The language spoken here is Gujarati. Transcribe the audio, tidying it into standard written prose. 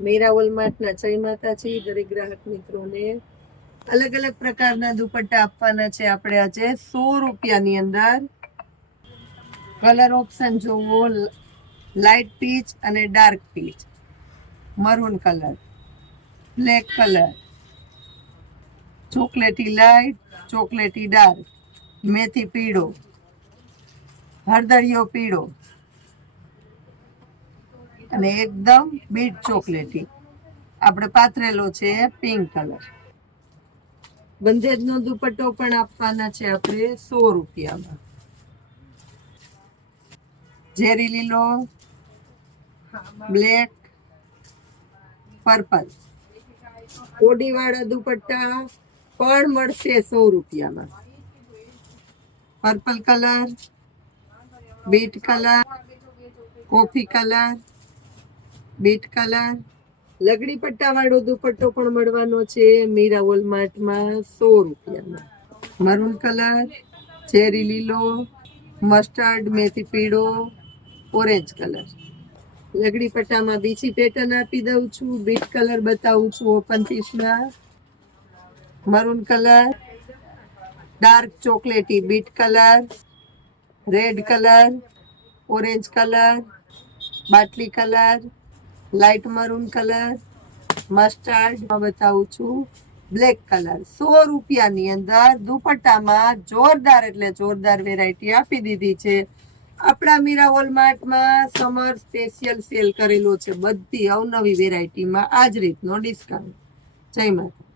મીરા વોલમાર્ટના જય માતાજી. દરેક ગ્રાહક મિત્રોને અલગ અલગ પ્રકારના દુપટ્ટા આપવાના છે આપણે આજે 100 રૂપિયાની અંદર. કલર ઓપ્શન જોવો, લાઇટ પીચ અને dark peach, maroon colour, black colour, ચોકલેટી લાઇટ, ચોકલેટી ડાર્ક, મેથી પીળો, હળદરિયો પીળો અને એકદમ બીટ ચોકલેટી આપણે પાથરેલો છે પિંક કલર. બંધેજનો દુપટ્ટો પણ આપવાના છે આપણે 100 રૂપિયામાં. ઝેરી લીલો, બ્લેક, પર્પલ કોડીવાળા દુપટ્ટા પણ મળશે 100 રૂપિયામાં. Purple colour, beet colour, coffee colour, beet colour, લગડી પટ્ટા વાળો દુપટ્ટો પણ મળવાનો છે મીરા વોલમાર્ટમાં 100 રૂપિયામાં. મરૂન કલર, ચેરી લીલો, મસ્ટર્ડ, મેથી પીળો, ઓરેન્જ કલર. લગડી પટ્ટામાં બીજી પેટર્ન આપી દઉં છું. બીટ કલર બતાવું છું ઓપન પીસમાં. મરૂન કલર, ડાર્ક ચોકલેટી beet colour, red colour, orange colour, બાટલી colour, light maroon colour, mustard બતાવું છું, બ્લેક કલર. 100 રૂપિયાની અંદર દુપટ્ટામાં જોરદાર એટલે જોરદાર વેરાયટી આપી દીધી છે. આપણા મીરા વોલમાર્ટમાં સમર સ્પેશિયલ સેલ કરેલો છે. બધી અવનવી વેરાયટીમાં આ જ રીતનો ડિસ્કાઉન્ટ. જય માતા.